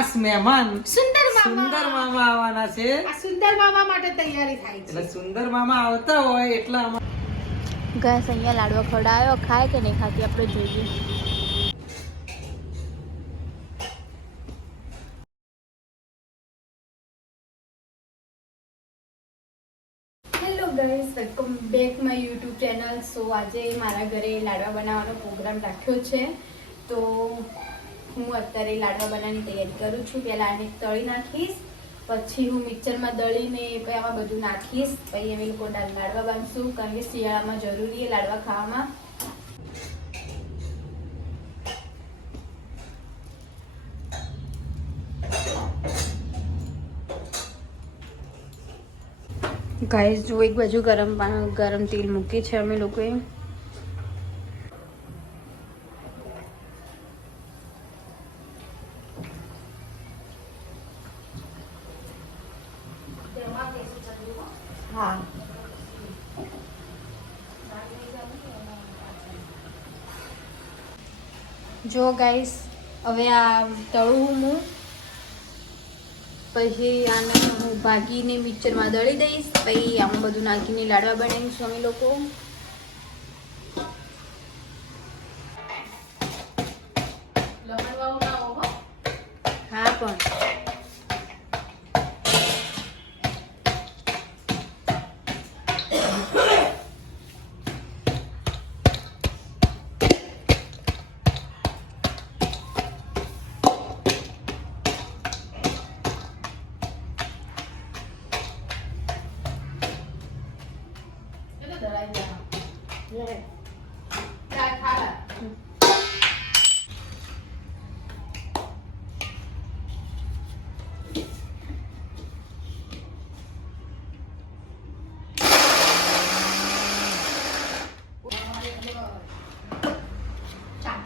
ખાસ મહેમાન સુંદર મામા. સુંદર મામા આવવાના છે. આ સુંદર મામા માટે તૈયારી થાય એટલે સુંદર મામા આવતા હોય એટલે અમારે ગેસ અહીંયા લાડવા ખવડાયો ખાય કે નહીં ખાતી આપણે જોઈએ. Guys welcome back my YouTube channel so આજે મારા ઘરે લાડવા બનાવવાનો પ્રોગ્રામ રાખ્યો છે. તો હું અત્યારે લાડવા બનાવવાની તૈયારી કરું છું. પહેલાં આને તળી નાખીશ. પછી હું મિક્સરમાં દળીને પછી આમાં બધું નાખીશ. પછી અમે લોકો લાડવા બાંધશું કારણ કે શિયાળામાં જરૂરી છે લાડવા ખાવામાં. ગાઈસ જો એક બાજુ ગરમ ગરમ તેલ મૂકી છે અમે લોકોએ. હા જો ગાઈસ હવે આ તળું હું પછી આને હું ભાગીને મિક્સરમાં દળી દઈશ. પછી આમાં બધું નાખીને લાડવા બનાવીશું અમે લોકો. હા પણ.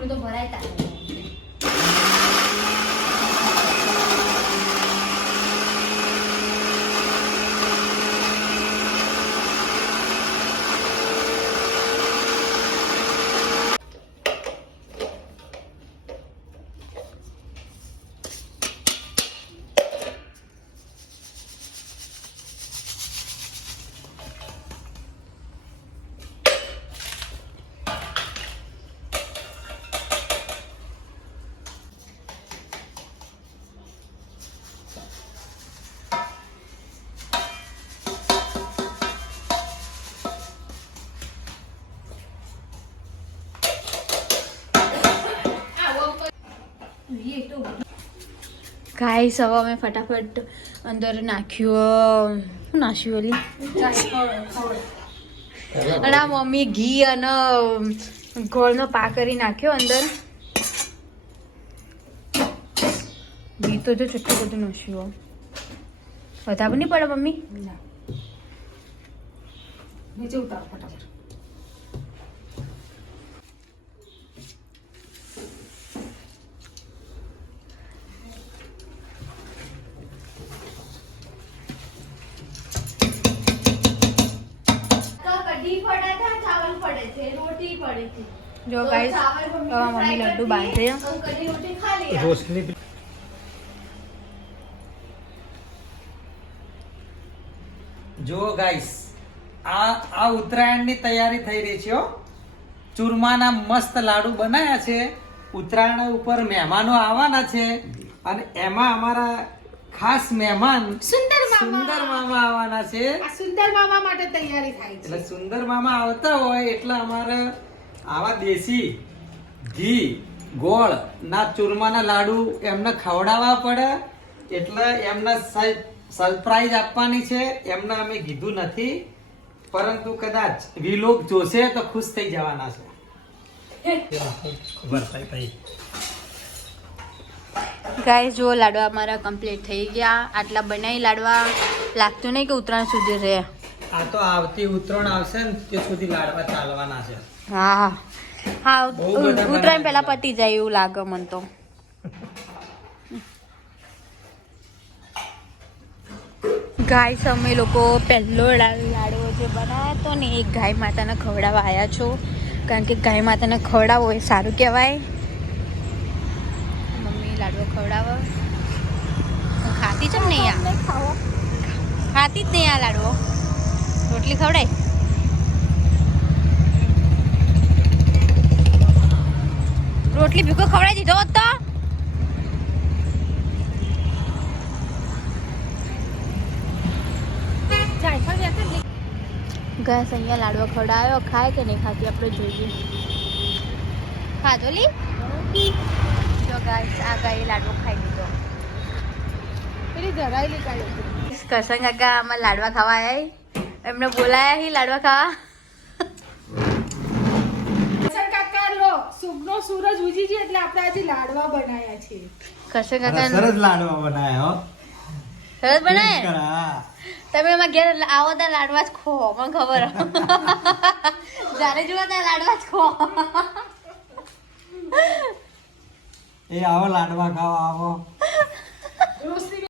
તો ભરાય તારે. ગાઈસ સવા અમે ફટાફટ અંદર નાખ્યું શું નાખ્યું ઓલી? અને આ મમ્મી ઘી અને ગોળનો પા કરી નાખ્યો અંદર. ઘી તો જો છઠ્ઠું બધું નાખ્યું વધારે નહીં પડે મમ્મી. નીચે ઉતારો, ફટાફટ. જો ગાઈસ મમ્મી લડ્ડુ બાંધે. રોશની જો ગાઈસ આ આ ઉત્તરાયણની તૈયારી થઈ રહી છે હો. ચૂરમાના મસ્ત લાડુ બનાવ્યા છે. ઉત્તરાયણ ઉપર મહેમાનો આવવાના છે. અને એમાં અમારા ખાસ મહેમાન સુંદર મામા. સુંદર મામા આવવાના છે. આ સુંદર મામા માટે તૈયારી થાય છે. એટલે સુંદર મામા આવતા હોય એટલે અમારે આવા દેશી ઘી ગોળ ના ચૂરમાના લાડુ એમને ખવડાવવા પડે. એટલે એમને સરપ્રાઈઝ આપવાની છે. એમને અમે કીધું નથી. પરંતુ કદાચ વિલોક જોશે તો ખુશ થઈ જવાના છે. ગાઈસ જો લાડવા અમારા કમ્પ્લીટ થઈ ગયા. આટલા બનાવી લાડવા લાગતું નહીં કે ઉત્તરાયણ સુધી રહે. આ તો આવતી ઉત્તરાયણ આવશે ને તે સુધી લાડવા ચાલવાના છે. હા. હા ઉત્તરાયણ પહેલા પતી જાય એવું લાગે મને તો. ગાય અમે લોકો પહેલો લાડવો જે બનાવ્યો હતો ને એ ગાય માતાને ખવડાવવા આવ્યા છો. કારણ કે ગાય માતાને ખવડાવવો એ સારું કહેવાય. લાડવો ખવડાવો. ખાતી છે ને અહીંયા ખાતી જ નહીં આ લાડવો. રોટલી ખવડાય? રોટલી ભીખો ખવડાવી દીધો તો? ગેસ અહીંયા લાડવા ખવડાવ્યો ખાય કે નહીં ખાતી? આપણે જોઈએ. ખાધો લી? જો ગાઈસ આ ગાય લાડવો ખાઈ લીધો. પેલી ધરાયેલી કાઢી કરશન કાકા આમાં લાડવા ખાવા આવ્યા એમને બોલાયા હી લાડવા ખાવા? કાકા લો સુગનો સૂરજ ઉજી છે એટલે આપણે આજે લાડવા બનાયા છે કરશન કાકા સરસ લાડવા બનાવ્યા હો. સરસ બનાય? તમે એમાં ઘેર આવો તા લાડવા જ ખો મને ખબર જારે જુઓ ત્યાં લાડવા જ ખો. એ આવો લાડવા ખાવા આવો